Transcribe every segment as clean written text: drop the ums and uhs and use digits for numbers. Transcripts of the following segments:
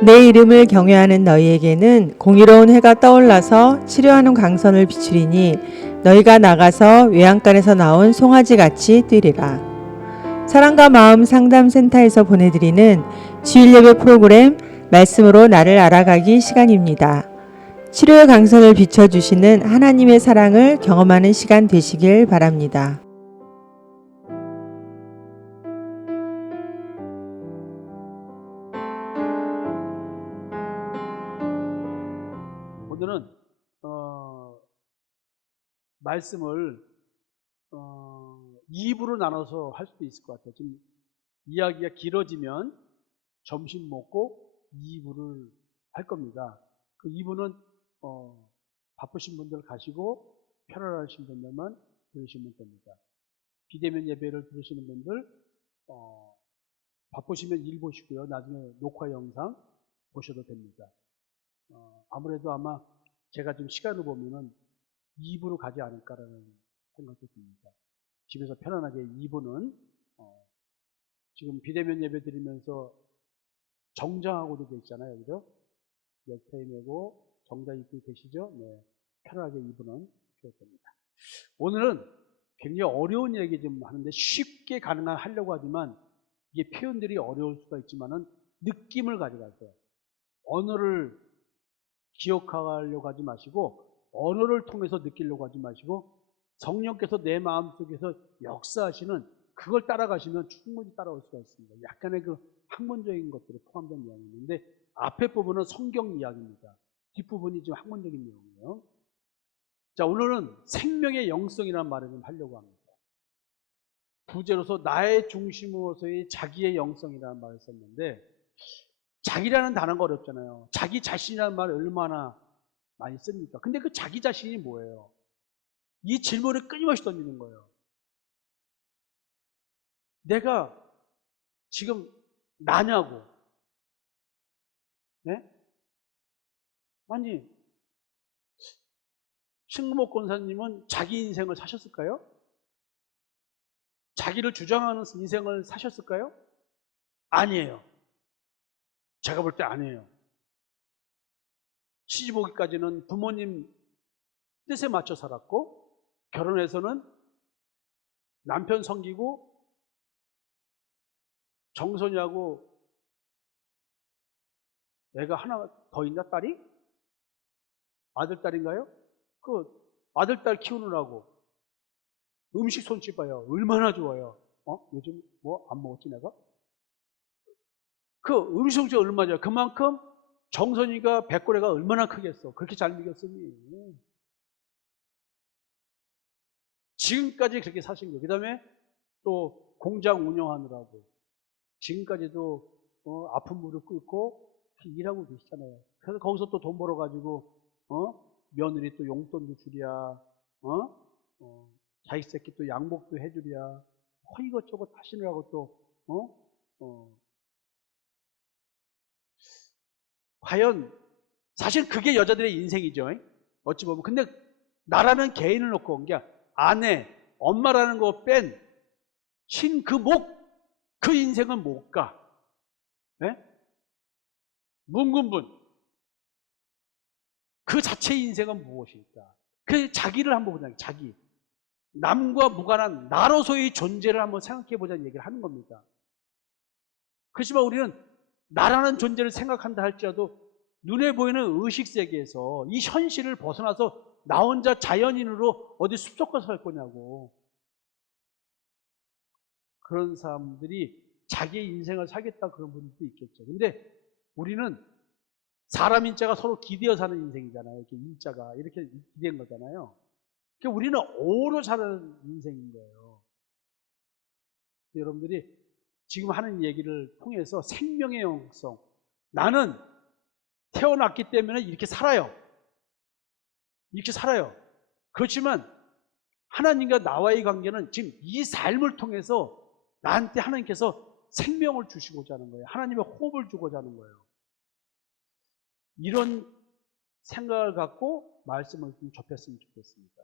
내 이름을 경외하는 너희에게는 공의로운 해가 떠올라서 치료하는 광선을 비추리니 너희가 나가서 외양간에서 나온 송아지같이 뛰리라. 사랑과 마음 상담센터에서 보내드리는 주일예배 프로그램 말씀으로 나를 알아가기 시간입니다. 치료의 광선을 비춰주시는 하나님의 사랑을 경험하는 시간 되시길 바랍니다. 오늘은 말씀을 2부로 나눠서 할 수도 있을 것 같아요. 좀 이야기가 길어지면 점심 먹고 2부를 할 겁니다. 그 2부는 바쁘신 분들 가시고 편안하신 분들만 들으시면 됩니다. 비대면 예배를 들으시는 분들 바쁘시면 1 보시고요. 나중에 녹화 영상 보셔도 됩니다. 아무래도 아마 제가 지금 시간을 보면은 2부로 가지 않을까라는 생각도 듭니다. 집에서 편안하게 2부는 지금 비대면 예배 드리면서 정장하고도 계시잖아요. 그죠? 넥타이 메고 정장 입고 계시죠? 네. 편안하게 2부는 필요할 겁니다. 오늘은 굉장히 어려운 얘기 좀 하는데 쉽게 가능하려고 하지만 이게 표현들이 어려울 수가 있지만은 느낌을 가져가세요. 언어를 기억하려고 하지 마시고 언어를 통해서 느끼려고 하지 마시고 성령께서 내 마음속에서 역사하시는 그걸 따라가시면 충분히 따라올 수가 있습니다. 약간의 그 학문적인 것들이 포함된 내용인데 앞에 부분은 성경 이야기입니다. 뒷부분이 좀 학문적인 내용이에요. 자, 오늘은 생명의 영성이라는 말을 좀 하려고 합니다. 부제로서 나의 중심으로서의 자기의 영성이라는 말을 썼는데 자기라는 단어가 어렵잖아요. 자기 자신이라는 말을 얼마나 많이 씁니까? 근데 그 자기 자신이 뭐예요? 이 질문을 끊임없이 던지는 거예요. 내가 지금 나냐고. 네? 아니, 신구목 권사님은 자기 인생을 사셨을까요? 자기를 주장하는 인생을 사셨을까요? 아니에요. 제가 볼 때 아니에요. 시집 오기까지는 부모님 뜻에 맞춰 살았고 결혼해서는 남편 섬기고 정선이하고 애가 하나 더 있나 딸이? 아들 딸인가요? 그 아들 딸 키우느라고 음식 손짓 봐요. 얼마나 좋아요. 요즘 뭐 안 먹었지 내가? 그 음식 손짓 얼마나 좋아요. 그만큼 정선이가 백골애가 얼마나 크겠어. 그렇게 잘 먹였으니 지금까지 그렇게 사신 거예요. 그 다음에 또 공장 운영하느라고 지금까지도 아픈 무릎 꿇고 일하고 계시잖아요. 그래서 거기서 또 돈 벌어가지고 며느리 또 용돈도 주랴, 자식 새끼 또 양복도 해주랴, 이것저것 하시느라고 또 과연 사실 그게 여자들의 인생이죠. 어찌 보면. 근데 나라는 개인을 놓고 온 게 아내, 엄마라는 거 뺀 신 그 그 인생은 못 가. 네? 문군분. 그 자체의 인생은 무엇일까? 그 자기를 한번 보자는 자기. 남과 무관한 나로서의 존재를 한번 생각해 보자는 얘기를 하는 겁니다. 그렇지만 우리는 나라는 존재를 생각한다 할지라도 눈에 보이는 의식세계에서 이 현실을 벗어나서 나 혼자 자연인으로 어디 숲속 가서 살 거냐고. 그런 사람들이 자기의 인생을 살겠다 그런 분들도 있겠죠. 근데 우리는 사람 인자가 서로 기대어 사는 인생이잖아요. 이렇게 인자가 이렇게 기대는 거잖아요. 그러니까 우리는 오로 사는 인생인 거예요. 여러분들이 지금 하는 얘기를 통해서 생명의 영성, 나는 태어났기 때문에 이렇게 살아요. 이렇게 살아요. 그렇지만 하나님과 나와의 관계는 지금 이 삶을 통해서 나한테 하나님께서 생명을 주시고자 하는 거예요. 하나님의 호흡을 주고자 하는 거예요. 이런 생각을 갖고 말씀을 좀 접했으면 좋겠습니다.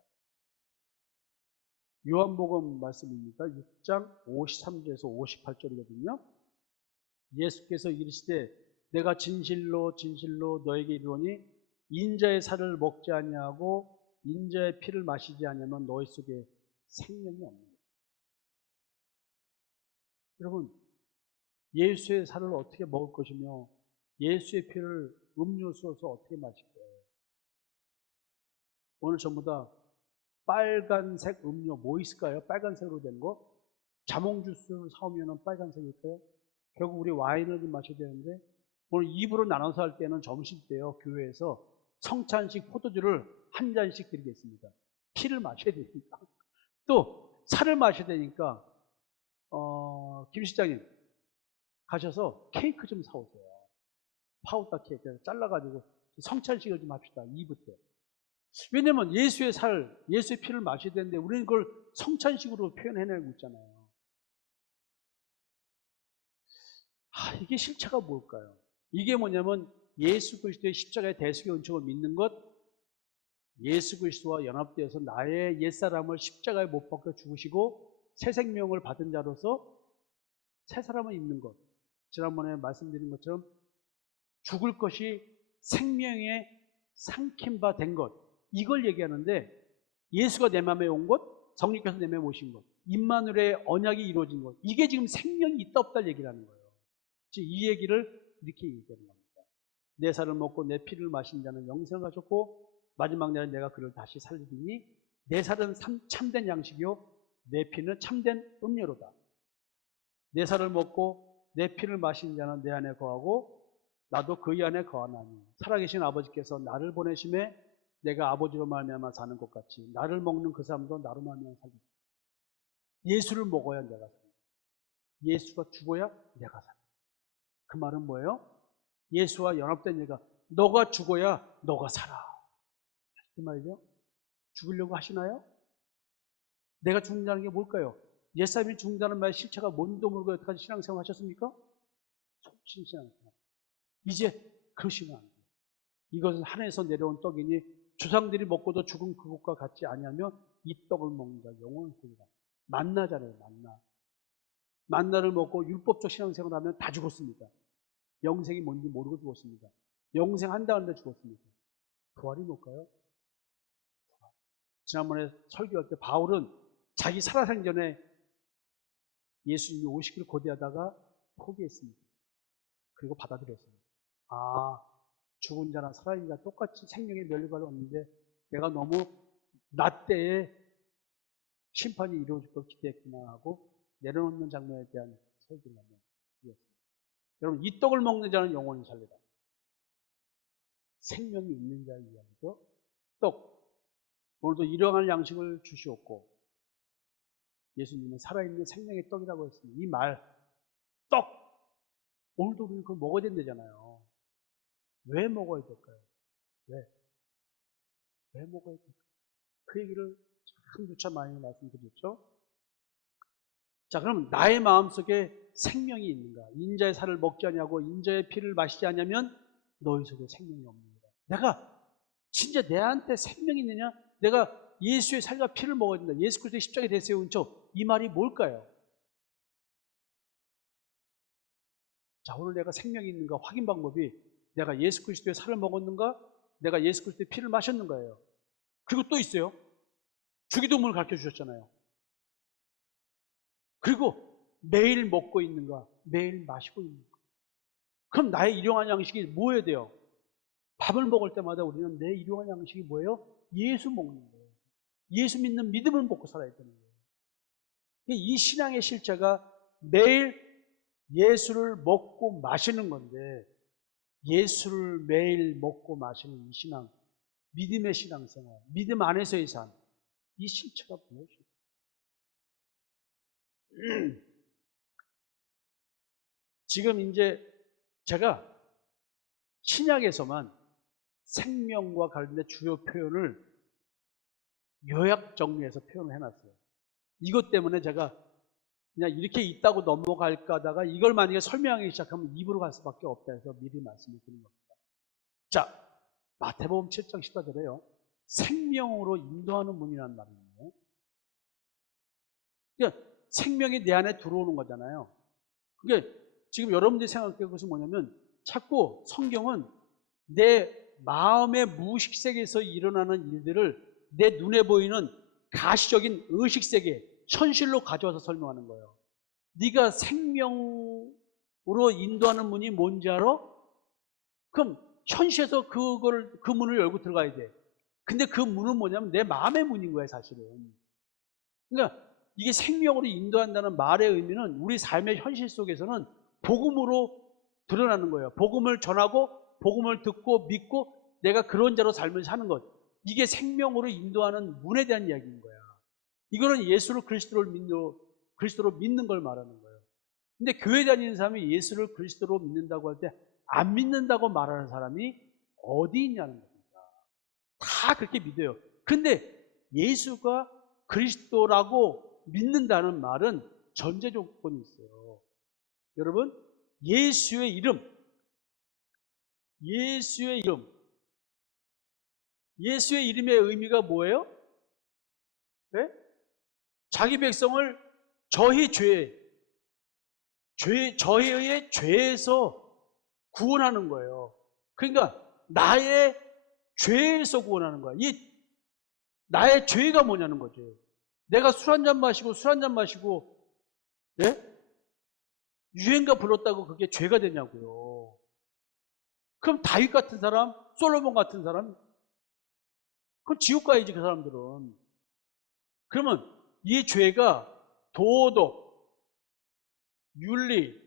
요한복음 말씀입니다. 6장 53절에서 58절이거든요. 예수께서 이르시되 내가 진실로 진실로 너에게 이르노니 인자의 살을 먹지 아니하고 인자의 피를 마시지 아니하면 너희 속에 생명이 없는 거예요. 여러분, 예수의 살을 어떻게 먹을 것이며 예수의 피를 음료수로서 어떻게 마실 거예요? 오늘 전부 다 빨간색 음료 뭐 있을까요? 빨간색으로 된 거? 자몽 주스를 사오면 빨간색일까요? 결국 우리 와인을 좀 마셔야 되는데 오늘 2부로 나눠서 할 때는 점심 때요, 교회에서 성찬식 포도주를 한 잔씩 드리겠습니다. 피를 마셔야 되니까. 또 살을 마셔야 되니까 김 실장님 가셔서 케이크 좀 사오세요. 파우더 케이크 잘라가지고 성찬식을 좀 합시다. 2부 때. 왜냐면 예수의 살, 예수의 피를 마셔야 되는데 우리는 그걸 성찬식으로 표현해내고 있잖아요. 이게 실체가 뭘까요? 이게 뭐냐면 예수 그리스도의 십자가의 대속의 은총을 믿는 것, 예수 그리스도와 연합되어서 나의 옛사람을 십자가에 못 박혀 죽으시고 새 생명을 받은 자로서 새 사람을 입는 것. 지난번에 말씀드린 것처럼 죽을 것이 생명에 삼킨 바 된 것. 이걸 얘기하는데 예수가 내 마음에 온 것, 성령께서 내 마음에 오신 것, 임마누엘의 언약이 이루어진 것. 이게 지금 생명이 있다 없다 얘기를 하는 거예요. 이 얘기를 이렇게 얘기하는 겁니다. 내 살을 먹고 내 피를 마신 자는 영생을 가졌고 마지막 날에 내가 그를 다시 살리리니 내 살은 참된 양식이요 내 피는 참된 음료로다. 내 살을 먹고 내 피를 마신 자는 내 안에 거하고 나도 그의 안에 거하나니 살아계신 아버지께서 나를 보내심에 내가 아버지로 말미암아 사는 것 같이 나를 먹는 그 사람도 나로 말미암아 살리라. 예수를 먹어야 내가 살리라. 예수가 죽어야 내가 살리라. 그 말은 뭐예요? 예수와 연합된 얘가 너가 죽어야 너가 살아. 그 말이죠. 죽으려고 하시나요? 내가 죽는다는 게 뭘까요? 옛사람이 죽는다는 말의 실체가 뭔지도 모르고 여태까지 신앙생활 하셨습니까? 속신 신앙생활. 이제 그러시면 안 돼요. 이것은 하늘에서 내려온 떡이니 조상들이 먹고도 죽은 그것과 같지 아니하며 이 떡을 먹는 자 영원히 살리라. 만나잖아요. 만나를 먹고 율법적 신앙생활을 하면 다 죽었습니다. 영생이 뭔지 모르고 죽었습니다. 영생 한다는데 죽었습니다. 부활이 뭘까요? 지난번에 설교할 때 바울은 자기 살아생전에 예수님이 오시기를 고대하다가 포기했습니다. 그리고 받아들였습니다. 죽은 자나 살아있는 자 똑같이 생명의 면류관을 얻는데 내가 너무 나 때에 심판이 이루어질 걸 기대했구나 하고 내려놓는 장면에 대한 설교를 하면 이었습니다. 여러분, 이 떡을 먹는 자는 영원히 살리라. 생명이 있는 자의 이야기죠. 떡. 오늘도 일용할 양식을 주시옵고 예수님은 살아있는 생명의 떡이라고 했습니다. 이 말, 떡. 오늘도 우리는 그걸 먹어야 된다잖아요. 왜 먹어야 될까요? 왜 먹어야 될까요? 그 얘기를 참 많이 말씀드렸죠. 자, 그럼 나의 마음속에 생명이 있는가? 인자의 살을 먹지 않냐고 인자의 피를 마시지 않냐면 너희 속에 생명이 없는가? 내가 진짜 내한테 생명이 있느냐? 내가 예수의 살과 피를 먹어야 된다. 예수 그리스도의 십자가에 대해서 온초 이 말이 뭘까요? 자, 오늘 내가 생명이 있는가 확인 방법이 내가 예수 그리스도의 살을 먹었는가? 내가 예수 그리스도의 피를 마셨는가예요. 그리고 또 있어요. 주기도문을 가르쳐 주셨잖아요. 그리고 매일 먹고 있는가? 매일 마시고 있는가? 그럼 나의 일용할 양식이 뭐여야 돼요? 밥을 먹을 때마다 우리는 내 일용할 양식이 뭐예요? 예수 먹는 거예요. 예수 믿는 믿음을 먹고 살아야 되는 거예요. 이 신앙의 실체가 매일 예수를 먹고 마시는 건데 예수를 매일 먹고 마시는 이 신앙, 믿음의 신앙생활, 믿음 안에서의 삶, 이 실체가 무엇입니까? 지금 이제 제가 신약에서만 생명과 관련된 주요 표현을 요약 정리해서 표현을 해놨어요. 이것 때문에 제가 그냥 이렇게 있다고 넘어갈까 하다가 이걸 만약에 설명하기 시작하면 입으로 갈 수밖에 없다 해서 미리 말씀을 드린 겁니다. 자, 마태복음 7장 14절에요. 생명으로 인도하는 문이라는 말이 있네요. 그러니까 생명이 내 안에 들어오는 거잖아요. 그게 지금 여러분들이 생각할 것은 뭐냐면 자꾸 성경은 내 마음의 무의식 세계에서 일어나는 일들을 내 눈에 보이는 가시적인 의식 세계, 현실로 가져와서 설명하는 거예요. 네가 생명으로 인도하는 문이 뭔지 알아? 그럼 현실에서 그 문을 열고 들어가야 돼. 근데 그 문은 뭐냐면 내 마음의 문인 거예요, 사실은. 그러니까 이게 생명으로 인도한다는 말의 의미는 우리 삶의 현실 속에서는 복음으로 드러나는 거예요. 복음을 전하고 복음을 듣고 믿고 내가 그런 자로 삶을 사는 것. 이게 생명으로 인도하는 문에 대한 이야기인 거야. 이거는 예수를 그리스도로 믿는 걸 말하는 거예요. 근데 교회 다니는 사람이 예수를 그리스도로 믿는다고 할 때 안 믿는다고 말하는 사람이 어디 있냐는 겁니다. 다 그렇게 믿어요. 근데 예수가 그리스도라고 믿는다는 말은 전제 조건이 있어요. 여러분, 예수의 이름, 예수의 이름의 의미가 뭐예요? 네? 자기 백성을 저희의 죄에서 구원하는 거예요. 그러니까 나의 죄에서 구원하는 거야. 나의 죄가 뭐냐는 거죠. 내가 술 한 잔 마시고 네? 유행가 불렀다고 그게 죄가 되냐고요. 그럼 다윗 같은 사람, 솔로몬 같은 사람, 그럼 지옥 가야지 그 사람들은. 그러면 이 죄가 도덕, 윤리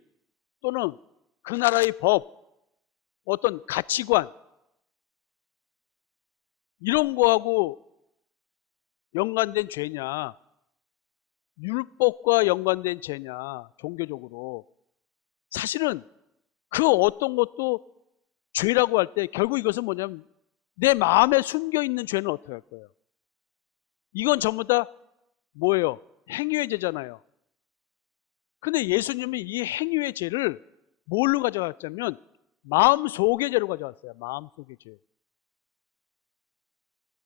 또는 그 나라의 법, 어떤 가치관 이런 거하고 연관된 죄냐, 율법과 연관된 죄냐, 종교적으로. 사실은 그 어떤 것도 죄라고 할 때 결국 이것은 뭐냐면 내 마음에 숨겨 있는 죄는 어떻게 할 거예요? 이건 전부 다 뭐예요? 행위의 죄잖아요. 근데 예수님이 이 행위의 죄를 뭘로 가져갔냐면 마음속의 죄로 가져갔어요. 마음속의 죄.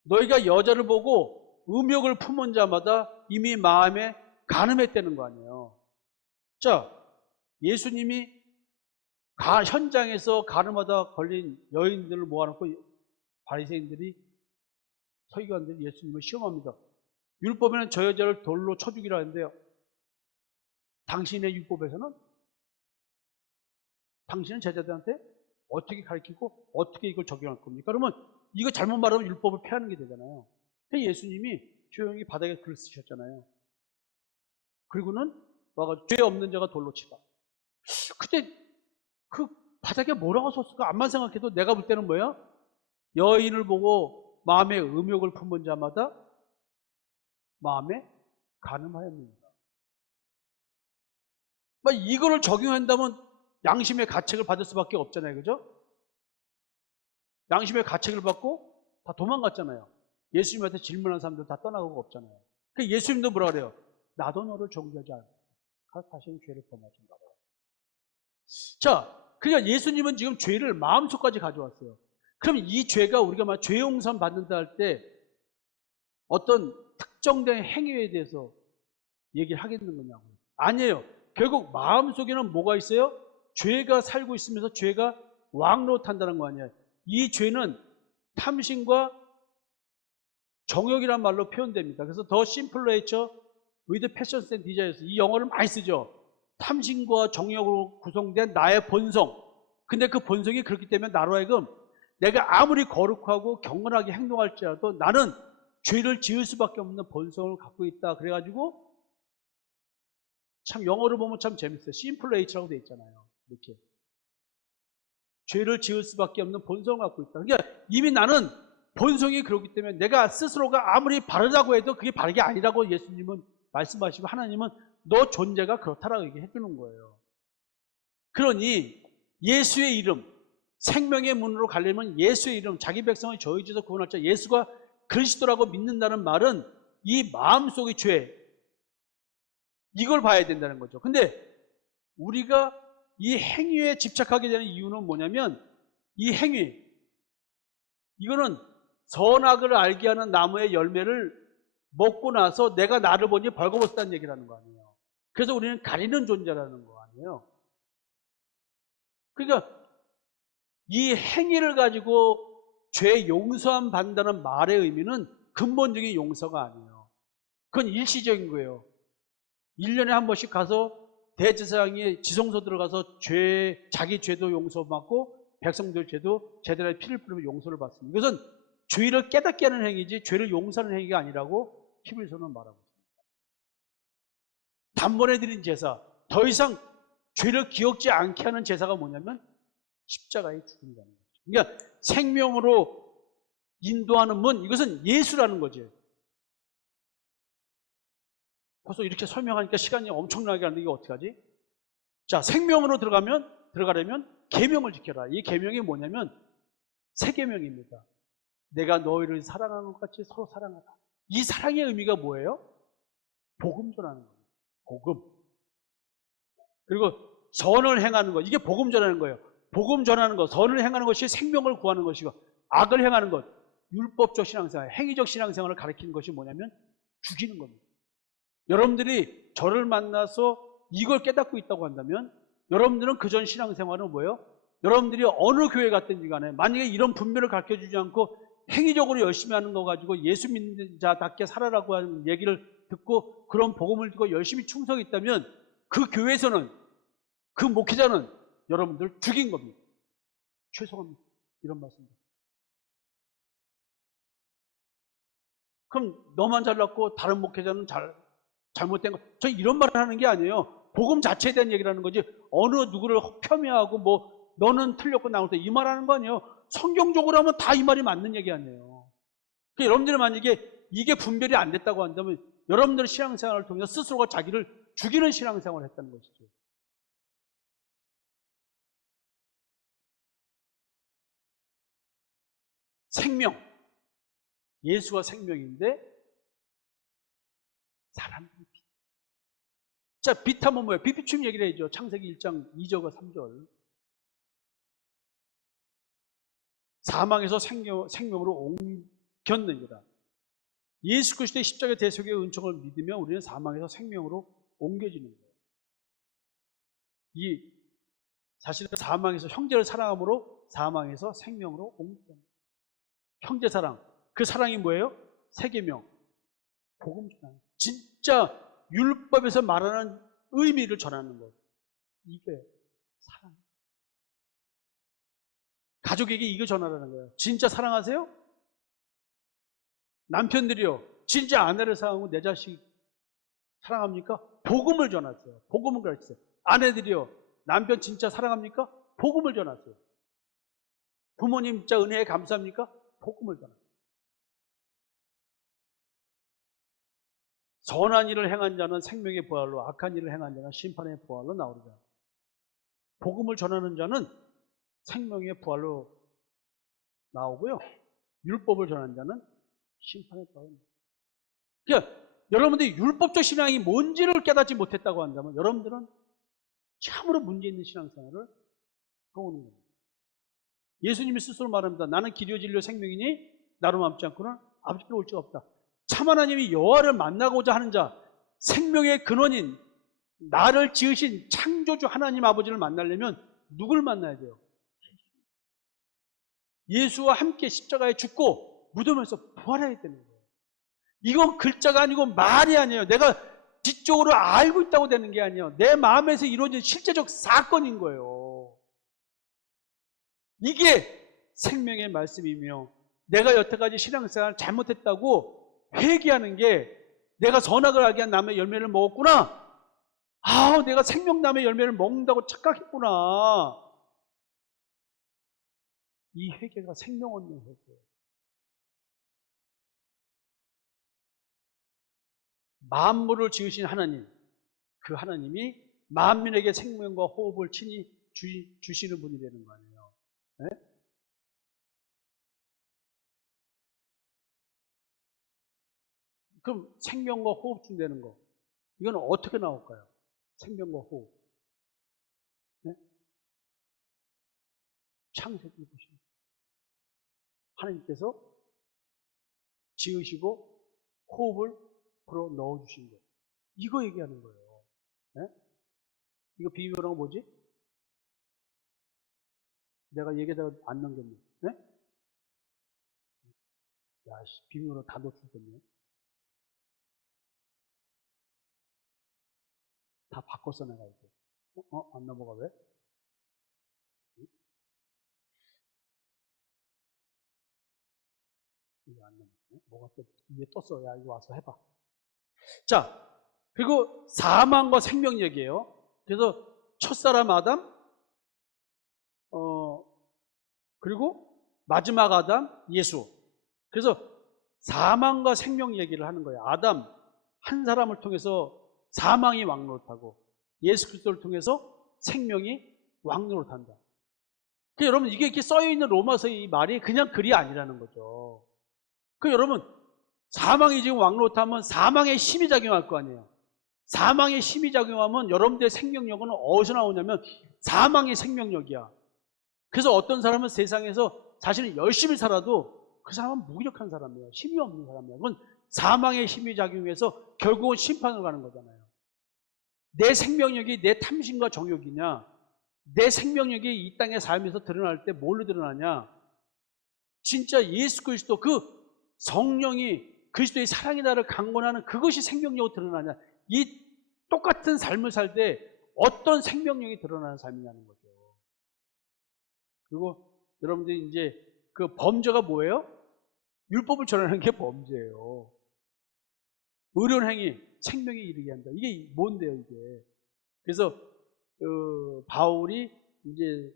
너희가 여자를 보고 음욕을 품은 자마다 이미 마음에 간음했다는 거 아니에요. 자, 예수님이 현장에서 간음하다 걸린 여인들을 모아놓고 바리새인들이 서기관들이 예수님을 시험합니다. 율법에는 저 여자를 돌로 쳐 죽이라 하는데요. 당신의 율법에서는 당신은 제자들한테 어떻게 가르치고 어떻게 이걸 적용할 겁니까? 그러면 이거 잘못 말하면 율법을 폐하는 게 되잖아요. 예수님이 조용히 바닥에 글을 쓰셨잖아요. 그리고는 와가 죄 없는 자가 돌로 치다. 그때 그 바닥에 뭐라고 썼을까? 암만 생각해도 내가 볼 때는 뭐야? 여인을 보고 마음에 음욕을 품은 자마다 마음에 간음하였느니라. 이거를 적용한다면 양심의 가책을 받을 수밖에 없잖아요. 그죠? 양심의 가책을 받고 다 도망갔잖아요. 예수님한테 질문한 사람들 다 떠나가고 없잖아요. 그러니까 예수님도 뭐라 그래요? 나도 너를 정죄하지 않고 다시는 죄를 범하지 마라. 자, 그러니까 예수님은 지금 죄를 마음속까지 가져왔어요. 그럼 이 죄가 우리가 죄 용서 받는다 할 때 어떤 특정된 행위에 대해서 얘기를 하겠는 거냐고요. 아니에요. 결국 마음속에는 뭐가 있어요? 죄가 살고 있으면서 죄가 왕노릇한다는 거 아니에요. 이 죄는 탐심과 정욕이란 말로 표현됩니다. 그래서 더 심플 네이처 with passions and desires, 이 영어를 많이 쓰죠. 탐심과 정욕으로 구성된 나의 본성. 근데 그 본성이 그렇기 때문에 나로 하여금 내가 아무리 거룩하고 경건하게 행동할지라도 나는 죄를 지을 수밖에 없는 본성을 갖고 있다. 그래가지고 참 영어로 보면 참 재밌어요. simple nature라고 돼 있잖아요. 이렇게 죄를 지을 수밖에 없는 본성을 갖고 있다. 그러니까 이미 나는 본성이 그렇기 때문에 내가 스스로가 아무리 바르다고 해도 그게 바르게 아니라고 예수님은 말씀하시고 하나님은 너 존재가 그렇다라고 얘기해 주는 거예요. 그러니 예수의 이름, 생명의 문으로 가려면 예수의 이름, 자기 백성을 저희 죄에서 구원할 자 예수가 그리스도라고 믿는다는 말은 이 마음속의 죄, 이걸 봐야 된다는 거죠. 근데 우리가 이 행위에 집착하게 되는 이유는 뭐냐면 이 행위, 이거는 선악을 알게 하는 나무의 열매를 먹고 나서 내가 나를 보니 벌거벗었다는 얘기라는 거 아니에요. 그래서 우리는 가리는 존재라는 거 아니에요. 그러니까 이 행위를 가지고 죄 용서함 받는다는 말의 의미는 근본적인 용서가 아니에요. 그건 일시적인 거예요. 1년에 한 번씩 가서 대제사장이 지성소 들어가서 자기 죄도 용서받고 백성들 죄도 제대로 피를 뿌리면 용서를 받습니다. 이것은 죄를 깨닫게 하는 행위지 죄를 용서하는 행위가 아니라고 히브리서는 말하고 있습니다. 단번에 드린 제사, 더 이상 죄를 기억지 않게 하는 제사가 뭐냐면 십자가에 죽는다는 거죠. 그러니까 생명으로 인도하는 문, 이것은 예수라는 거죠. 벌써 이렇게 설명하니까 시간이 엄청나게 하는데 이거 어떡하지? 자, 생명으로 들어가려면 계명을 지켜라. 이 계명이 뭐냐면 세 계명입니다. 내가 너희를 사랑하는 것 같이 서로 사랑하라. 이 사랑의 의미가 뭐예요? 복음 전하는 거예요. 복음. 그리고 선을 행하는 것. 이게 복음 전하는 거예요. 복음 전하는 것, 선을 행하는 것이 생명을 구하는 것이고, 악을 행하는 것, 율법적 신앙생활, 행위적 신앙생활을 가리키는 것이 뭐냐면 죽이는 겁니다. 여러분들이 저를 만나서 이걸 깨닫고 있다고 한다면 여러분들은 그전 신앙생활은 뭐예요? 여러분들이 어느 교회 갔든지 간에 만약에 이런 분별을 가르쳐주지 않고 행위적으로 열심히 하는 거 가지고 예수 믿는 자답게 살아라고 하는 얘기를 듣고 그런 복음을 듣고 열심히 충성했다면 그 교회에서는, 그 목회자는 여러분들 죽인 겁니다. 죄송합니다. 이런 말씀입니다. 그럼 너만 잘났고 다른 목회자는 잘못된 거. 저 이런 말을 하는 게 아니에요. 복음 자체에 대한 얘기를 하는 거지. 어느 누구를 폄훼하고 뭐 너는 틀렸고 나올 때 이 말하는 거 아니에요. 성경적으로 하면 다 이 말이 맞는 얘기 아니에요. 그러니까 여러분들이 만약에 이게 분별이 안 됐다고 한다면 여러분들의 신앙생활을 통해서 스스로가 자기를 죽이는 신앙생활을 했다는 것이죠. 생명. 예수가 생명인데 사람들이 빛. 자, 빛하면 뭐예요? 빛 비춤 얘기를 해야죠. 창세기 1장 2절과 3절. 사망에서 생명으로 옮겼느니라. 예수 그리스도의 십자가 대속의 은총을 믿으면 우리는 사망에서 생명으로 옮겨지는 거예요. 이 사실은 사망에서 형제를 사랑함으로 사망에서 생명으로 옮겨지는 거예요. 형제 사랑. 그 사랑이 뭐예요? 세계명. 복음 전하는. 진짜 율법에서 말하는 의미를 전하는 것. 이게 사랑. 가족에게 이거 전하라는 거예요. 진짜 사랑하세요? 남편들이요. 진짜 아내를 사랑하고 내 자식 사랑합니까? 복음을 전하세요. 복음을 가르치세요. 아내들이요. 남편 진짜 사랑합니까? 복음을 전하세요. 부모님 진짜 은혜에 감사합니까? 복음을 전하세요. 선한 일을 행한 자는 생명의 부활로, 악한 일을 행한 자는 심판의 부활로 나오리라. 복음을 전하는 자는 생명의 부활로 나오고요. 율법을 전하는 자는 심판의 부활로 나옵니다. 그러니까 여러분들이 율법적 신앙이 뭔지를 깨닫지 못했다고 한다면 여러분들은 참으로 문제 있는 신앙생활을 하고 있는 겁니다. 예수님이 스스로 말합니다. 나는 길이요 진리요 생명이니 나로 맘지 않고는 아버지께로 올 수가 없다. 참 하나님이 여호와를 만나고자 하는 자, 생명의 근원인 나를 지으신 창조주 하나님 아버지를 만나려면 누굴 만나야 돼요? 예수와 함께 십자가에 죽고 무덤에서 부활해야 되는 거예요. 이건 글자가 아니고 말이 아니에요. 내가 지적으로 알고 있다고 되는 게 아니에요. 내 마음에서 이루어진 실제적 사건인 거예요. 이게 생명의 말씀이며 내가 여태까지 신앙생활을 잘못했다고 회개하는 게 내가 선악을 알게 한 나무의 열매를 먹었구나. 아, 내가 생명나무의 열매를 먹는다고 착각했구나. 이 회개가 생명 얻는 회개예요. 만물을 지으신 하나님, 그 하나님이 만민에게 생명과 호흡을 친히 주시는 분이 되는 거 아니에요. 네? 그럼 생명과 호흡 준다는 거, 이건 어떻게 나올까요? 생명과 호흡. 네? 창세기 보시면 하나님께서 지으시고 호흡을 불어 넣어주신 거예요. 이거 얘기하는 거예요. 네? 이거 비유라는 건 뭐지? 내가 얘기하다가 안 넘겼네. 네? 야, 비밀로 다 놓칠 텐데. 다 바꿨어, 내가 이제. 안 넘어가, 왜? 이거 안 넘어가네. 뭐가 또 위에 떴어. 야, 이거 와서 해봐. 자, 그리고 사망과 생명 얘기예요. 그래서 첫사람 아담, 그리고 마지막 아담, 예수. 그래서 사망과 생명 얘기를 하는 거예요. 아담 한 사람을 통해서 사망이 왕노릇하고 예수 그리스도를 통해서 생명이 왕노릇한다. 그 여러분 이게 이렇게 써 있는 로마서 이 말이 그냥 글이 아니라는 거죠. 그 여러분 사망이 지금 왕노릇하면 사망의 힘이 작용할 거 아니에요. 사망의 힘이 작용하면 여러분들의 생명력은 어디서 나오냐면 사망의 생명력이야. 그래서 어떤 사람은 세상에서 자신은 열심히 살아도 그 사람은 무기력한 사람이에요. 힘이 없는 사람이에요. 그건 사망의 힘이 작용해서 결국은 심판으로 가는 거잖아요. 내 생명력이 내 탐심과 정욕이냐, 내 생명력이 이 땅의 삶에서 드러날 때 뭘로 드러나냐, 진짜 예수 그리스도 그 성령이 그리스도의 사랑이 나를 강권하는 그것이 생명력으로 드러나냐, 이 똑같은 삶을 살 때 어떤 생명력이 드러나는 삶이냐는 거죠. 그리고 여러분들이 이제 그 범죄가 뭐예요? 율법을 전하는 게 범죄예요. 의로운 행위, 생명에 이르게 한다. 이게 뭔데요, 이게? 그래서 바울이 이제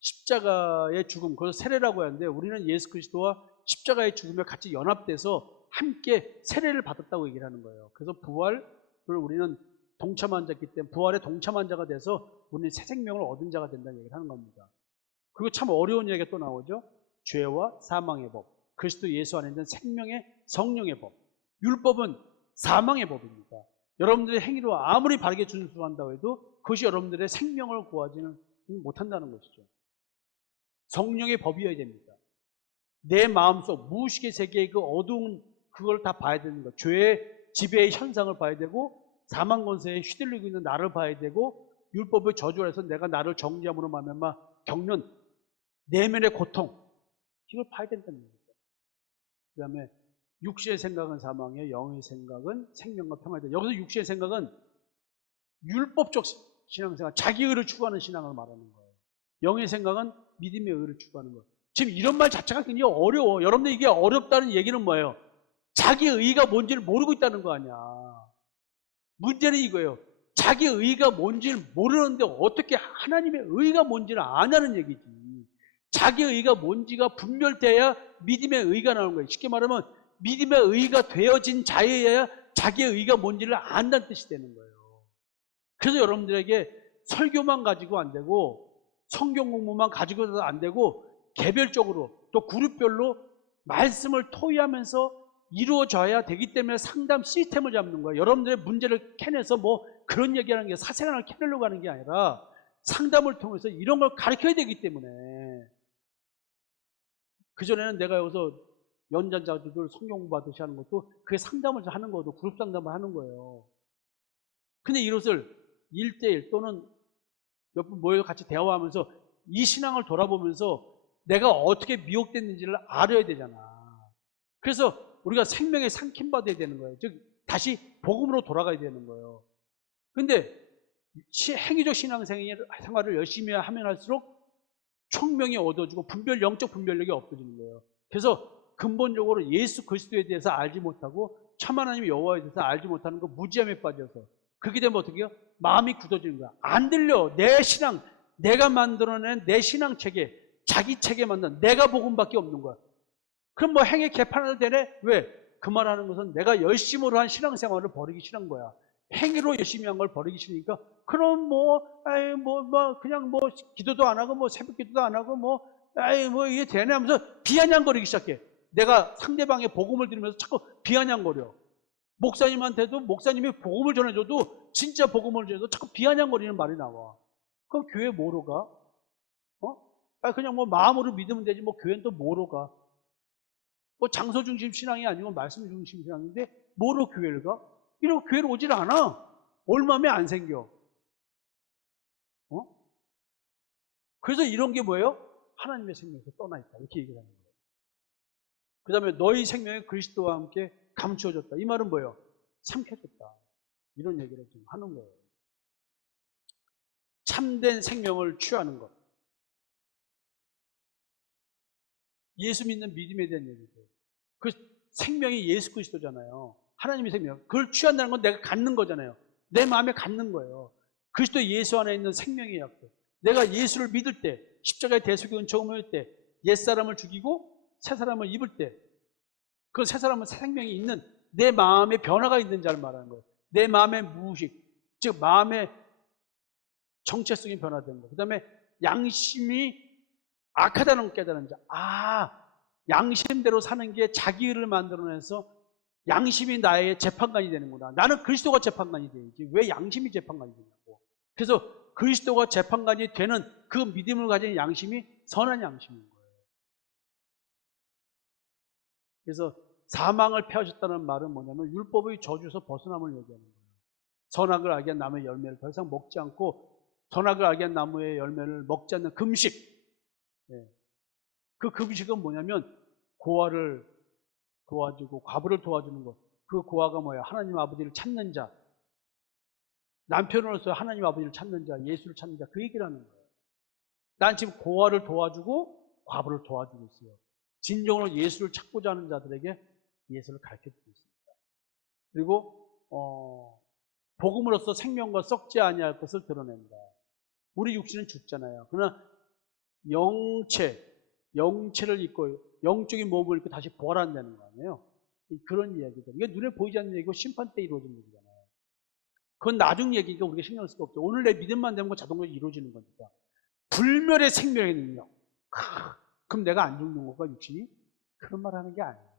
십자가의 죽음, 그걸 세례라고 하는데 우리는 예수 그리스도와 십자가의 죽음에 같이 연합돼서 함께 세례를 받았다고 얘기를 하는 거예요. 그래서 부활을 우리는 동참한 자이기 때문에 부활에 동참한 자가 돼서 우리는 새 생명을 얻은 자가 된다는 얘기를 하는 겁니다. 그리고 참 어려운 얘기가 또 나오죠. 죄와 사망의 법, 그리스도 예수 안에 있는 생명의 성령의 법. 율법은 사망의 법입니다. 여러분들의 행위로 아무리 바르게 준수한다고 해도 그것이 여러분들의 생명을 구하지는 못한다는 것이죠. 성령의 법이어야 됩니다. 내 마음속 무의식의 세계의 그 어두운 그걸 다 봐야 되는 것. 죄의 지배의 현상을 봐야 되고 사망 권세에 휘둘리고 있는 나를 봐야 되고 율법의 저주를 해서 내가 나를 정죄함으로 말미암아 겪는 내면의 고통, 이걸 봐야 된다는 겁니다. 그 다음에 육신의 생각은 사망이에요. 영의 생각은 생명과 평화이다. 여기서 육신의 생각은 율법적 신앙생활, 자기 의를 추구하는 신앙을 말하는 거예요. 영의 생각은 믿음의 의를 추구하는 거예요. 지금 이런 말 자체가 굉장히 어려워. 여러분들 이게 어렵다는 얘기는 뭐예요? 자기 의가 뭔지를 모르고 있다는 거 아니야. 문제는 이거예요. 자기 의가 뭔지를 모르는데 어떻게 하나님의 의가 뭔지를 아냐는 얘기지. 자기 의가 뭔지가 분별돼야 믿음의 의가 나오는 거예요. 쉽게 말하면 믿음의 의가 되어진 자여야 자기의 의가 뭔지를 안다는 뜻이 되는 거예요. 그래서 여러분들에게 설교만 가지고 안 되고 성경 공부만 가지고도 안 되고 개별적으로 또 그룹별로 말씀을 토의하면서 이루어져야 되기 때문에 상담 시스템을 잡는 거예요. 여러분들의 문제를 캐내서 뭐 그런 얘기하는 게 사생활을 캐내려고 하는 게 아니라 상담을 통해서 이런 걸 가르쳐야 되기 때문에 그전에는 내가 여기서 연장자들 성경 공부하듯이 하는 것도 그게 상담을 하는 거고 그룹 상담을 하는 거예요. 근데 이것을 1대1 또는 몇 분 모여 같이 대화하면서 이 신앙을 돌아보면서 내가 어떻게 미혹됐는지를 알아야 되잖아. 그래서 우리가 생명에 삼킴받아야 되는 거예요. 즉 다시 복음으로 돌아가야 되는 거예요. 근데 행위적 신앙생활을 열심히 하면 할수록 총명이 얻어지고 영적 분별력이 없어지는 거예요. 그래서 근본적으로 예수 그리스도에 대해서 알지 못하고 참 하나님의 여호와에 대해서 알지 못하는 거 무지함에 빠져서 그렇게 되면 어떻게 해요? 마음이 굳어지는 거야. 안 들려. 내 신앙, 내가 만들어낸 내 신앙 체계, 자기 체계 만든 내가 복음밖에 없는 거야. 그럼 뭐 행위 개판해도 되네? 왜? 그 말하는 것은 내가 열심으로 한 신앙생활을 버리기 싫은 거야. 행위로 열심히 한 걸 버리기 싫으니까 그럼 그냥 기도도 안 하고 새벽 기도도 안 하고 이게 되네 하면서 비아냥거리기 시작해. 내가 상대방의 복음을 들으면서 자꾸 비아냥거려. 목사님한테도 목사님이 복음을 전해줘도 진짜 복음을 전해도 자꾸 비아냥거리는 말이 나와. 그럼 교회 뭐로 가? 그냥 마음으로 믿으면 되지 교회는 또 뭐로 가? 장소 중심 신앙이 아니고 말씀 중심 신앙인데 뭐로 교회를 가? 이러고 교회를 오질 않아. 얼마면 안 생겨. 그래서 이런 게 뭐예요? 하나님의 생명에서 떠나 있다. 이렇게 얘기를 하는 거예요. 그 다음에 너희 생명이 그리스도와 함께 감추어졌다. 이 말은 뭐예요? 삼켜졌다. 이런 얘기를 지금 하는 거예요. 참된 생명을 취하는 것. 예수 믿는 믿음에 대한 얘기죠. 그 생명이 예수 그리스도잖아요. 하나님의 생명. 그걸 취한다는 건 내가 갖는 거잖아요. 내 마음에 갖는 거예요. 그리스도 예수 안에 있는 생명의 약속. 내가 예수를 믿을 때, 십자가의 대속의 은총을 얻을 때, 옛사람을 죽이고 새 사람을 입을 때, 그 새 사람은 생명이 있는 내 마음에 변화가 있는 자를 말하는 거예요. 내 마음의 무의식, 즉 마음의 정체성이 변화된 거. 그 다음에 양심이 악하다는 걸 깨달은 자. 양심대로 사는 게 자기 의를 만들어내서 양심이 나의 재판관이 되는구나. 나는 그리스도가 재판관이 되지. 왜 양심이 재판관이 되냐고. 그래서 그리스도가 재판관이 되는 그 믿음을 가진 양심이 선한 양심인 거예요. 그래서 사망을 폐하셨다는 말은 뭐냐면 율법의 저주에서 벗어남을 얘기하는 거예요. 선악을 알게 한 나무의 열매를 더 이상 먹지 않고 선악을 알게 한 나무의 열매를 먹지 않는 금식. 그 금식은 뭐냐면 고아를 도와주고 과부를 도와주는 것. 그 고아가 뭐예요? 하나님 아버지를 찾는 자. 남편으로서 하나님 아버지를 찾는 자, 예수를 찾는 자. 그 얘기를 하는 거예요. 난 지금 고아를 도와주고 과부를 도와주고 있어요. 진정으로 예수를 찾고자 하는 자들에게 예수를 가르쳐주고 있습니다. 그리고 복음으로써 생명과 썩지 아니할 것을 드러낸다. 우리 육신은 죽잖아요. 그러나 영체를 입고 영적인 몸을 입고 다시 부활한다는 거 아니에요. 그런 이야기들. 이게 눈에 보이지 않는 얘기고 심판 때 이루어지는 얘기잖아요. 그건 나중 얘기니까 우리가 신경 쓸 수 없죠. 오늘 내 믿음만 되면 자동적으로 이루어지는 거니까. 불멸의 생명의 능력. 그럼 내가 안 죽는 건가, 육신이? 그런 말 하는 게 아니에요.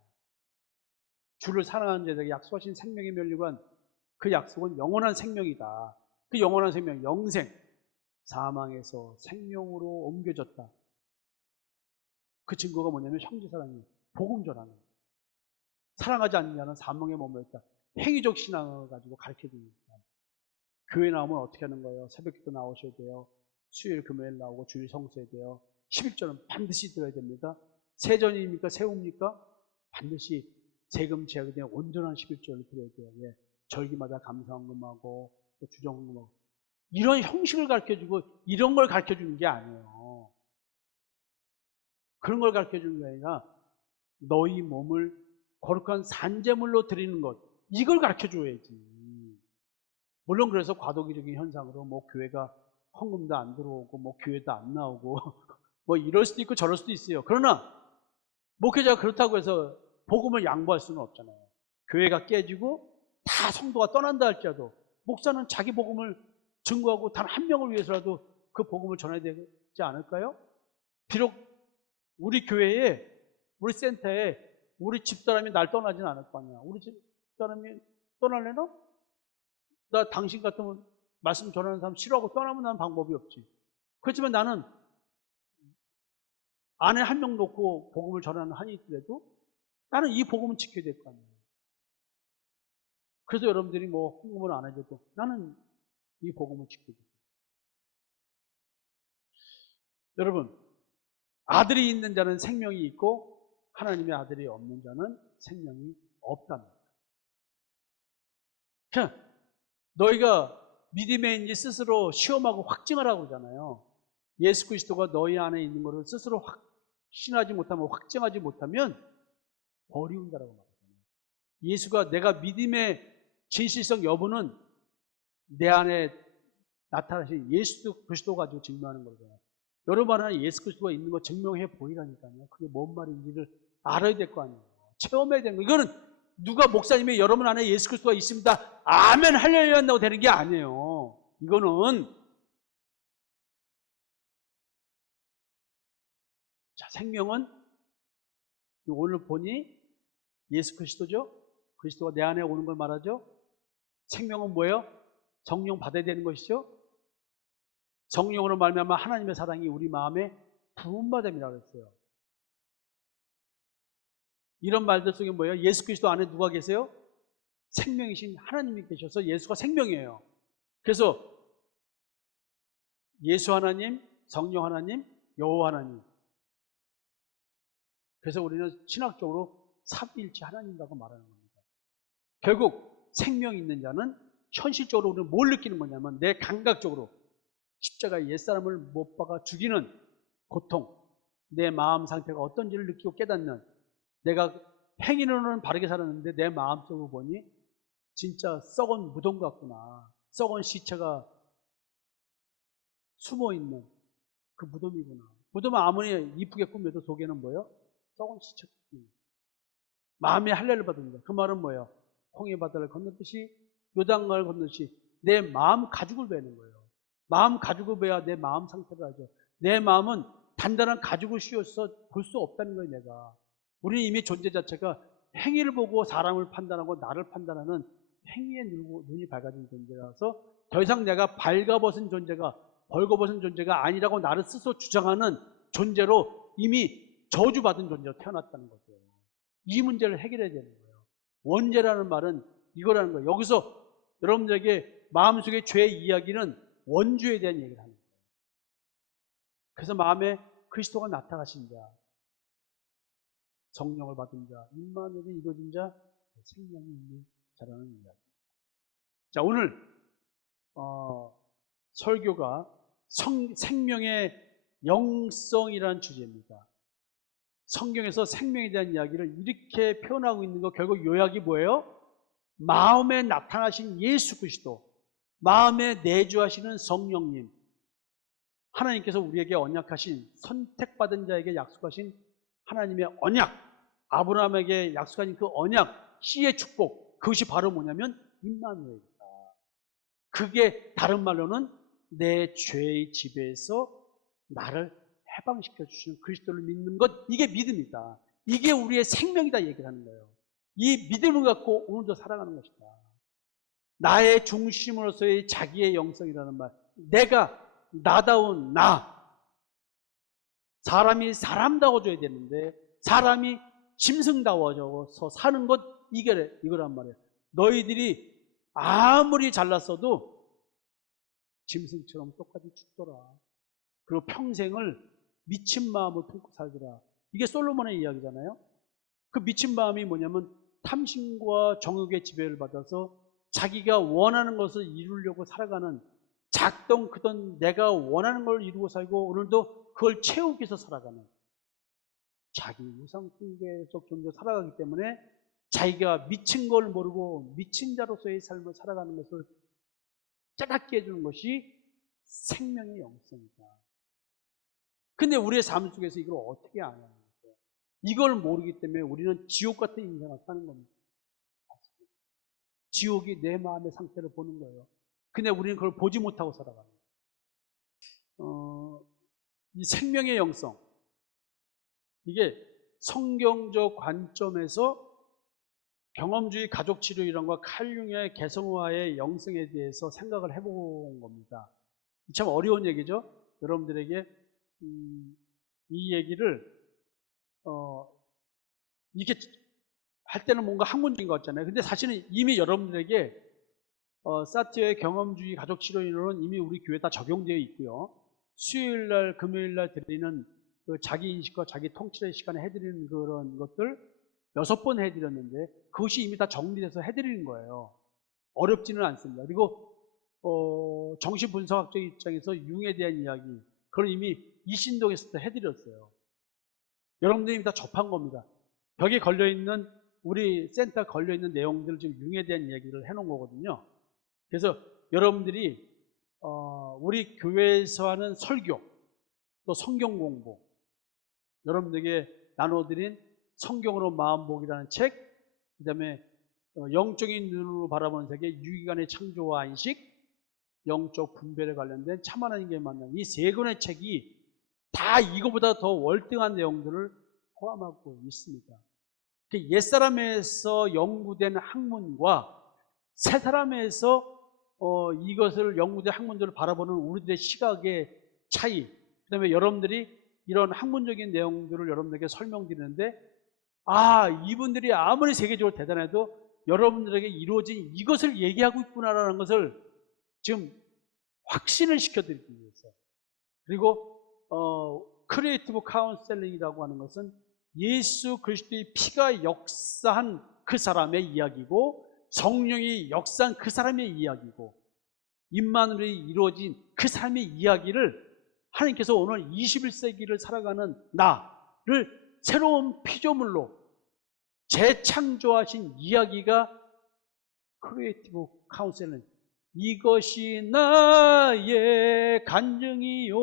주를 사랑하는 자들에게 약속하신 생명의 면류관, 그 약속은 영원한 생명이다. 그 영원한 생명, 영생, 사망에서 생명으로 옮겨졌다. 그 증거가 뭐냐면 형제사랑이 복음 전하는 거예요. 사랑하지 않는 자는 사망에 머물렀다. 행위적 신앙을 가지고 가르쳐줍니다. 교회 나오면 어떻게 하는 거예요? 새벽기도 나오셔야 돼요. 수요일 금요일 나오고 주일 성수해야 돼요. 11조는 반드시 들어야 됩니다. 세전입니까? 세웁니까? 반드시 세금 제약에 대한 온전한 11조를 드려야 돼요. 예. 절기마다 감사헌금하고 또 주정헌금하고 이런 형식을 가르쳐주고 이런 걸 가르쳐주는 게 아니에요. 그런 걸 가르쳐주는 게 아니라 너희 몸을 거룩한 산제물로 드리는 것, 이걸 가르쳐줘야지. 물론 그래서 과도기적인 현상으로 뭐 교회가 헌금도 안 들어오고 뭐 교회도 안 나오고 뭐 이럴 수도 있고 저럴 수도 있어요. 그러나 목회자가 그렇다고 해서 복음을 양보할 수는 없잖아요. 교회가 깨지고 다 성도가 떠난다 할지라도 목사는 자기 복음을 증거하고 단 한 명을 위해서라도 그 복음을 전해야 되지 않을까요? 비록 우리 교회에, 우리 센터에 우리 집사람이 날 떠나진 않을 거 아니야. 우리 집사람이 떠날래나? 나 당신 같으면 말씀 전하는 사람 싫어하고 떠나면 나는 방법이 없지. 그렇지만 나는 아내 한 명 놓고 복음을 전하는 한이 있더라도 나는 이 복음은 지켜야 될 거 아니에요. 그래서 여러분들이 뭐 헌금을 안 해줘도 나는 이 복음을 지켜야 돼요. 여러분, 아들이 있는 자는 생명이 있고 하나님의 아들이 없는 자는 생명이 없답니다. 그냥 너희가 믿음에 있는지 스스로 시험하고 확증하라고 그러잖아요. 예수 그리스도가 너희 안에 있는 것을 스스로 확신하지 못하면, 확증하지 못하면 버리운다라고 말하잖아요. 예수가 내가 믿음의 진실성 여부는 내 안에 나타나신 예수 그리스도 가지고 증명하는 거잖아요. 여러분 안에 예수 그리스도가 있는 거 증명해 보이라니까요. 그게 뭔 말인지를 알아야 될 거 아니에요. 체험해야 되는 거. 이거는 누가 목사님이 여러분 안에 예수 그리스도가 있습니다. 아멘 할렐루야 한다고 되는 게 아니에요. 이거는 자, 생명은 오늘 보니 예수 그리스도죠. 그리스도가 내 안에 오는 걸 말하죠. 생명은 뭐예요? 성령 받아야 되는 것이죠. 성령으로 말미암아 하나님의 사랑이 우리 마음에 부음받음이라고 했어요. 이런 말들 속에 뭐예요? 예수 그리스도 안에 누가 계세요? 생명이신 하나님이 계셔서 예수가 생명이에요. 그래서 예수 하나님, 성령 하나님, 여호와 하나님, 그래서 우리는 신학적으로 삼위일체 하나님이라고 말하는 겁니다. 결국 생명이 있는 자는 현실적으로 우리는 뭘 느끼는 거냐면 내 감각적으로 십자가에 옛사람을 못 박아 죽이는 고통, 내 마음 상태가 어떤지를 느끼고 깨닫는, 내가 행위로는 바르게 살았는데 내 마음속으로 보니 진짜 썩은 무덤 같구나, 썩은 시체가 숨어있는 그 무덤이구나. 무덤은 아무리 이쁘게 꾸며도 속에는 뭐예요? 썩은 시체. 마음의 할례를 받는다. 그 말은 뭐예요? 홍해 바다를 건넜듯이 요단강을 건넜듯이 내 마음 가죽을 베는 거예요. 마음 가죽을 베야 내 마음 상태를 하죠. 내 마음은 단단한 가죽을 씌워서 볼 수 없다는 거예요. 내가. 우리는 이미 존재 자체가 행위를 보고 사람을 판단하고 나를 판단하는 행위에 눈이 밝아진 존재라서 더 이상 내가 발가벗은 존재가, 벌거벗은 존재가 아니라고 나를 스스로 주장하는 존재로 이미 저주받은 존재로 태어났다는 거죠. 이 문제를 해결해야 되는 거예요. 원죄라는 말은 이거라는 거예요. 여기서 여러분들에게 마음속의 죄의 이야기는 원죄에 대한 얘기를 하는 거예요. 그래서 마음에 그리스도가 나타나신 자, 성령을 받은 자, 임마누엘이 이루어진 자, 생명이 있는 자라는 이야기. 자, 오늘 설교가 생명의 영성이라는 주제입니다. 성경에서 생명에 대한 이야기를 이렇게 표현하고 있는 거 결국 요약이 뭐예요? 마음에 나타나신 예수 그리스도, 마음에 내주하시는 성령님, 하나님께서 우리에게 언약하신, 선택받은 자에게 약속하신 하나님의 언약, 아브라함에게 약속하신 그 언약, 씨의 축복, 그것이 바로 뭐냐면 임마누엘이다. 그게 다른 말로는 내 죄의 지배에서 나를 해방시켜 주시는 그리스도를 믿는 것, 이게 믿음이다. 이게 우리의 생명이다 얘기를 하는 거예요. 이 믿음을 갖고 오늘도 살아가는 것이다. 나의 중심으로서의 자기의 영성이라는 말, 내가 나다운 나, 사람이 사람다워져야 되는데 사람이 짐승다워져서 사는 것, 이거란 말이에요. 너희들이 아무리 잘났어도 짐승처럼 똑같이 죽더라. 그리고 평생을 미친 마음을 품고 살더라. 이게 솔로몬의 이야기잖아요. 그 미친 마음이 뭐냐면 탐심과 정욕의 지배를 받아서 자기가 원하는 것을 이루려고 살아가는, 작던 크던 내가 원하는 걸 이루고 살고 오늘도 그걸 채우기 위해서 살아가는 자기 우상 숭배 속 존재로 살아가기 때문에 자기가 미친 걸 모르고 미친 자로서의 삶을 살아가는 것을 깨닫게 해주는 것이 생명의 영성이다. 근데 우리의 삶 속에서 이걸 어떻게 아냐는 거예요. 이걸 모르기 때문에 우리는 지옥 같은 인생을 사는 겁니다. 지옥이 내 마음의 상태를 보는 거예요. 근데 우리는 그걸 보지 못하고 살아가는 거예요. 이 생명의 영성, 이게 성경적 관점에서 경험주의 가족치료 이론과 칼 융의 개성화의 영성에 대해서 생각을 해본 겁니다. 참 어려운 얘기죠. 여러분들에게 이 얘기를 이렇게 할 때는 뭔가 학문적인 것 같잖아요. 근데 사실은 이미 여러분들에게 사티어의 경험주의 가족치료 이론은 이미 우리 교회에 다 적용되어 있고요. 수요일날, 금요일날 드리는 그 자기 인식과 자기 통찰의 시간에 해드리는 그런 것들 6번 해드렸는데 그것이 이미 다 정리돼서 해드리는 거예요. 어렵지는 않습니다. 그리고 정신분석학적 입장에서 융에 대한 이야기, 그걸 이미 이신동에서 도 해드렸어요. 여러분들이 이미 다 접한 겁니다. 벽에 걸려있는, 우리 센터에 걸려있는 내용들을 지금 융에 대한 이야기를 해놓은 거거든요. 그래서 여러분들이 우리 교회에서 하는 설교, 또 성경 공부, 여러분들에게 나눠드린 성경으로 마음복이라는 책, 그 다음에 영적인 눈으로 바라보는 세계, 유기관의 창조와 안식, 영적 분별에 관련된 참 하나님께 만난 이 3권의 책이 다 이거보다 더 월등한 내용들을 포함하고 있습니다. 옛사람에서 연구된 학문과 새사람에서 이것을 연구된 학문들을 바라보는 우리들의 시각의 차이, 그 다음에 여러분들이 이런 학문적인 내용들을 여러분들에게 설명드리는데, 이분들이 아무리 세계적으로 대단해도 여러분들에게 이루어진 이것을 얘기하고 있구나라는 것을 지금 확신을 시켜드리기 위해서. 그리고 크리에이티브 카운셀링이라고 하는 것은 예수 그리스도의 피가 역사한 그 사람의 이야기고, 성령이 역사한 그 사람의 이야기고, 임마누엘이 이루어진 그 사람의 이야기를 하나님께서 오늘 21세기를 살아가는 나를 새로운 피조물로 재창조하신 이야기가 크리에이티브 카운셀은 이것이 나의 간증이요,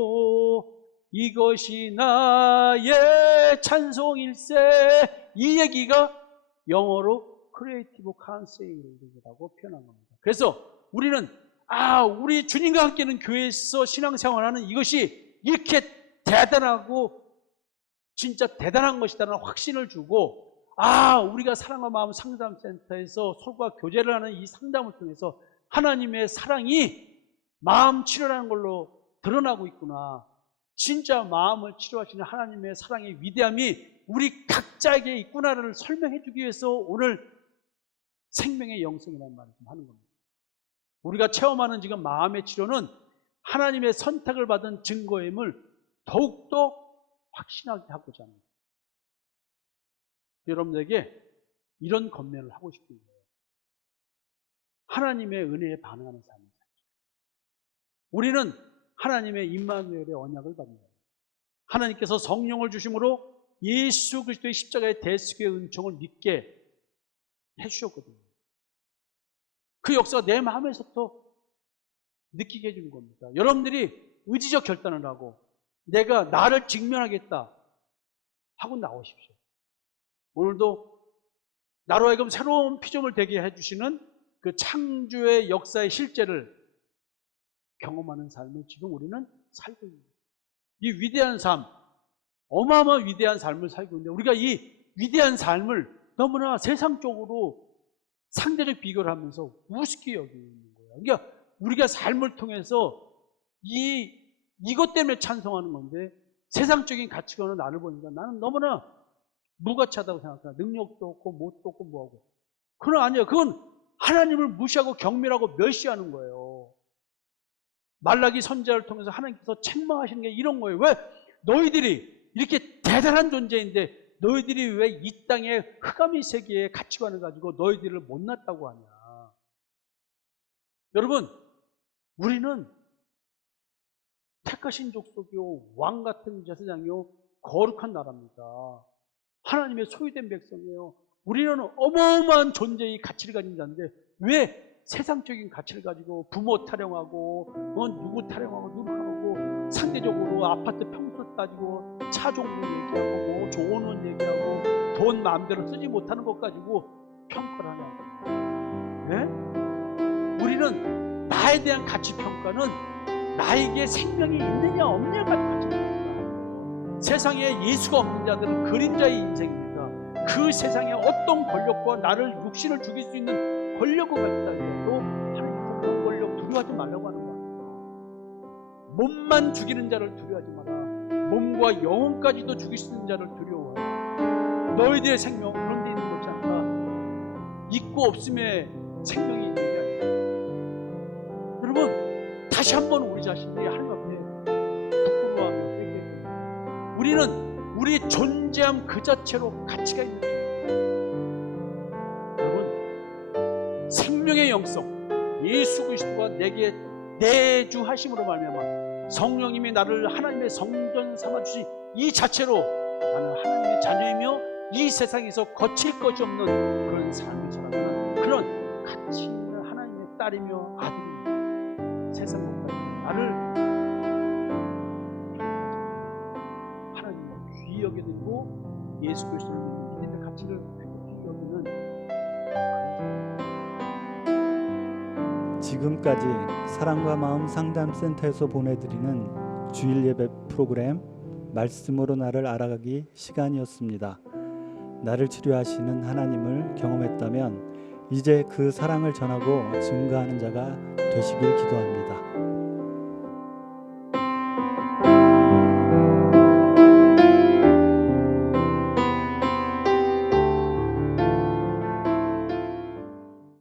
이것이 나의 찬송일세, 이 얘기가 영어로 크리에이티브 카운셀이라고 표현한 겁니다. 그래서 우리는 우리 주님과 함께는 교회에서 신앙생활하는 이것이 이렇게 대단하고 진짜 대단한 것이다라는 확신을 주고, 우리가 사랑과 마음 상담센터에서 서로가 교제를 하는 이 상담을 통해서 하나님의 사랑이 마음 치료라는 걸로 드러나고 있구나, 진짜 마음을 치료하시는 하나님의 사랑의 위대함이 우리 각자에게 있구나를 설명해 주기 위해서 오늘 생명의 영성이라는 말을 좀 하는 겁니다. 우리가 체험하는 지금 마음의 치료는 하나님의 선택을 받은 증거임을 더욱더 확신하게 하고자 합니다. 여러분들에게 이런 권면을 하고 싶은 거예요. 하나님의 은혜에 반응하는 삶을 살죠. 우리는 하나님의 임마누엘의 언약을 받는다. 하나님께서 성령을 주심으로 예수 그리스도의 십자가의 대속의 은총을 믿게 해주셨거든요. 그 역사가 내 마음에서부터 느끼게 해주는 겁니다. 여러분들이 의지적 결단을 하고 내가 나를 직면하겠다 하고 나오십시오. 오늘도 나로 하여금 새로운 피조물 되게 해주시는 그 창조의 역사의 실제를 경험하는 삶을 지금 우리는 살고 있는 거예요. 이 위대한 삶, 어마어마한 위대한 삶을 살고 있는데 우리가 이 위대한 삶을 너무나 세상적으로 상대적 비교를 하면서 우습게 여기는 거예요. 그러니까 우리가 삶을 통해서 이것 때문에 찬송하는 건데, 세상적인 가치관으로 나를 보니까 나는 너무나 무가치하다고 생각합니다. 능력도 없고 못도 없고 뭐하고. 그건 아니에요. 그건 하나님을 무시하고 경멸하고 멸시하는 거예요. 말라기 선지자를 통해서 하나님께서 책망하시는 게 이런 거예요. 왜 너희들이 이렇게 대단한 존재인데 너희들이 왜 이 땅의 흑암의 세계의 가치관을 가지고 너희들을 못났다고 하냐. 여러분, 우리는 택하신 족속이요, 왕 같은 제사장이요, 거룩한 나라입니다. 하나님의 소유된 백성이에요. 우리는 어마어마한 존재의 가치를 가진 자인데 왜 세상적인 가치를 가지고 부모 타령하고 누구 타령하고 누구 하고 상대적으로 아파트 평수 따지고 차 종류 얘기하고 뭐 좋은 옷 얘기하고 돈 마음대로 쓰지 못하는 것 가지고 평가를 하냐. 네? 우리는 나에 대한 가치 평가는 나에게 생명이 있느냐 없느냐가 가치입니다. 세상에 예수가 없는 자들은 그림자의 인생입니다. 그 세상에 어떤 권력과 나를 육신을 죽일 수 있는 권력과 같다 해도 하나님께서 그 권력 두려워하지 말라고 하는 거야. 몸만 죽이는 자를 두려워하지 마라. 몸과 영혼까지도 죽일 수 있는 자를 두려워하라. 너희들의 생명 그런 데 있는 것이 아니라 있고 없음에 생명이 있는 게 아니라. 여러분, 다시 한번 우리 자신들이 하나님 앞에 부끄러워하며 회개해요. 우리는 우리의 존재함 그 자체로 가치가 있는 존재입니다. 여러분, 생명의 영성, 예수 그리스도가 내게 내주하심으로 말미암아 성령님이 나를 하나님의 성전 삼아주신 이 자체로 나는 하나님의 자녀이며 이 세상에서 거칠 것이 없는 그런 삶을 살아가는 그런 가치 있는 하나님의 딸이며 아들입니다. 세상 것까지 나를 하나님과 귀히 여겨드리고 예수 그리스도를 믿는 믿음의 가치를 귀히 여기는. 지금까지 사랑과 마음 상담센터에서 보내드리는 주일 예배 프로그램 말씀으로 나를 알아가기 시간이었습니다. 나를 치료하시는 하나님을 경험했다면 이제 그 사랑을 전하고 증거하는 자가 되시길 기도합니다.